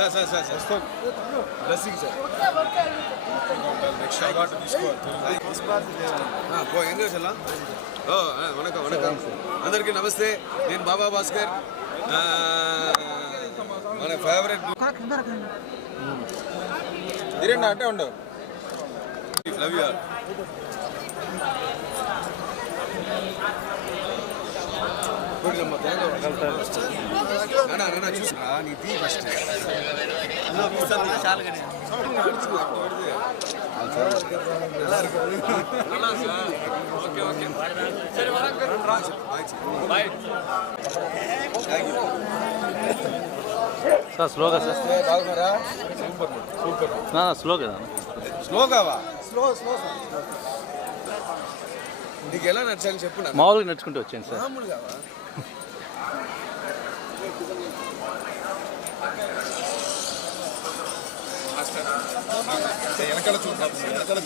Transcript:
Sir sir sir sir blessing sir next award తీసుకోవాలి ఆ, పో ఎంగ చెల్లా ఓ వణకం వణకం అందరికీ నమస్తే. నేను బాబా భాస్కర్. మన ఫేవరెట్ తిరండి అంటే ఉండవు లవ్ యూ ఆల్ అన్నా అన్నా చూసి నీ తీ ఫస్ట్ సార్ స్లోగా సార్ బాగున్నారా సూపర్ సూపర్ నా స్లోగా స్లోగావా స్లో స్లో నీకు ఎలా నచ్చాలి చెప్పు నాకు. మామూలుగా నడుచుకుంటూ వచ్చాను సార్. మామూలుగావా? వెనకాల చూద్దాం వెనకాల